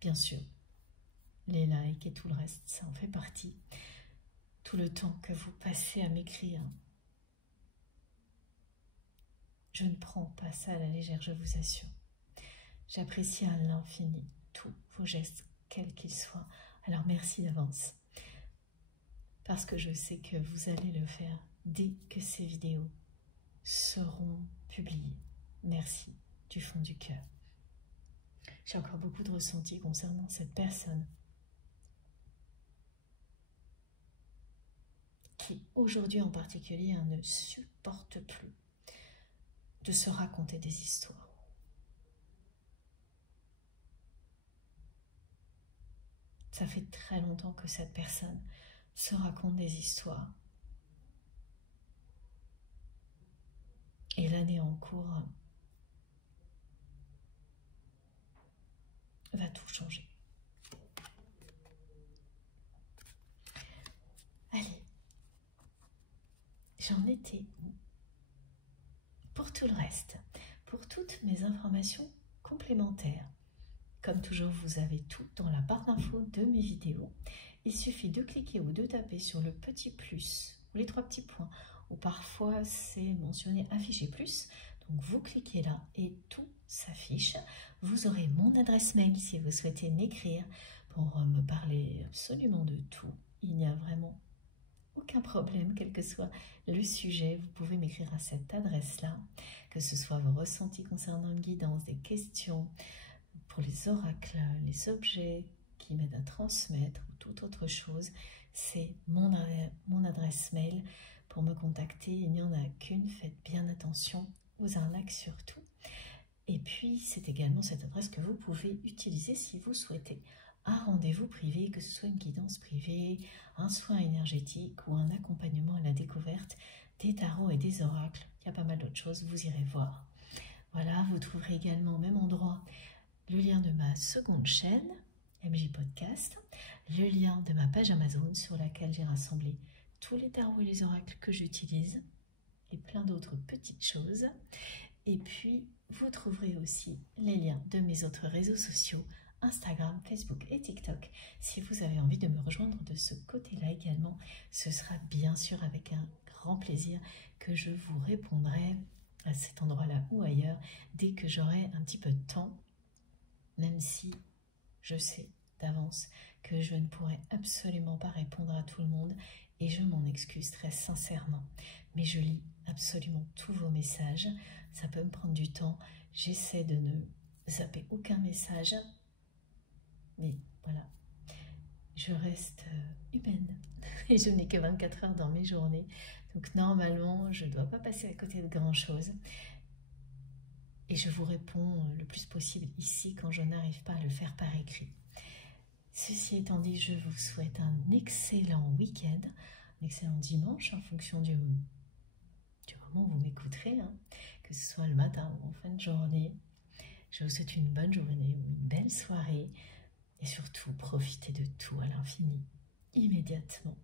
bien sûr, les likes et tout le reste, ça en fait partie. Tout le temps que vous passez à m'écrire, je ne prends pas ça à la légère, je vous assure. J'apprécie à l'infini tous vos gestes, quels qu'ils soient. Alors merci d'avance, parce que je sais que vous allez le faire dès que ces vidéos seront publiées. Merci du fond du cœur. J'ai encore beaucoup de ressentis concernant cette personne qui aujourd'hui en particulier ne supporte plus de se raconter des histoires. Ça fait très longtemps que cette personne se raconte des histoires. Et l'année en cours va tout changer. Allez, j'en étais où? Pour tout le reste, pour toutes mes informations complémentaires, comme toujours, vous avez tout dans la barre d'infos de mes vidéos. Il suffit de cliquer ou de taper sur le petit plus ou les 3 petits points, ou parfois c'est mentionné afficher plus. Donc vous cliquez là et tout s'affiche. Vous aurez mon adresse mail si vous souhaitez m'écrire pour me parler absolument de tout. Il n'y a vraiment aucun problème, quel que soit le sujet. Vous pouvez m'écrire à cette adresse-là, que ce soit vos ressentis concernant une guidance, des questions pour les oracles, les objets qui m'aident à transmettre ou toute autre chose. C'est mon adresse mail pour me contacter. Il n'y en a qu'une, faites bien attention aux arnaques surtout. Et puis c'est également cette adresse que vous pouvez utiliser si vous souhaitez un rendez-vous privé, que ce soit une guidance privée, un soin énergétique ou un accompagnement à la découverte des tarots et des oracles. Il y a pas mal d'autres choses, vous irez voir. Voilà, vous trouverez également au même endroit le lien de ma seconde chaîne, MJ Podcast, le lien de ma page Amazon sur laquelle j'ai rassemblé tous les tarots et les oracles que j'utilise et plein d'autres petites choses. Et puis, vous trouverez aussi les liens de mes autres réseaux sociaux, Instagram, Facebook et TikTok. Si vous avez envie de me rejoindre de ce côté-là également, ce sera bien sûr avec un grand plaisir que je vous répondrai à cet endroit-là ou ailleurs dès que j'aurai un petit peu de temps, même si je sais d'avance que je ne pourrai absolument pas répondre à tout le monde et je m'en excuse très sincèrement. Mais je lis absolument tous vos messages, ça peut me prendre du temps, j'essaie de ne zapper aucun message, mais voilà, je reste humaine et je n'ai que 24 heures dans mes journées, donc normalement je ne dois pas passer à côté de grand chose. Et je vous réponds le plus possible ici quand je n'arrive pas à le faire par écrit. Ceci étant dit, je vous souhaite un excellent week-end, un excellent dimanche en fonction du moment où vous m'écouterez, hein, que ce soit le matin ou en fin de journée. Je vous souhaite une bonne journée ou une belle soirée et surtout profitez de tout à l'infini, immédiatement.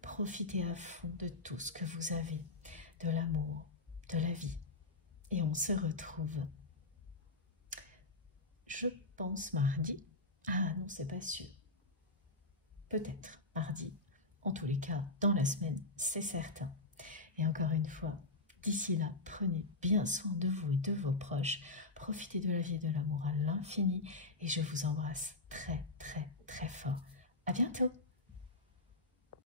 Profitez à fond de tout ce que vous avez, de l'amour, de la vie. Et on se retrouve, je pense, mardi. Ah non, c'est pas sûr. Peut-être mardi. En tous les cas, dans la semaine, c'est certain. Et encore une fois, d'ici là, prenez bien soin de vous et de vos proches. Profitez de la vie et de l'amour à l'infini. Et je vous embrasse très,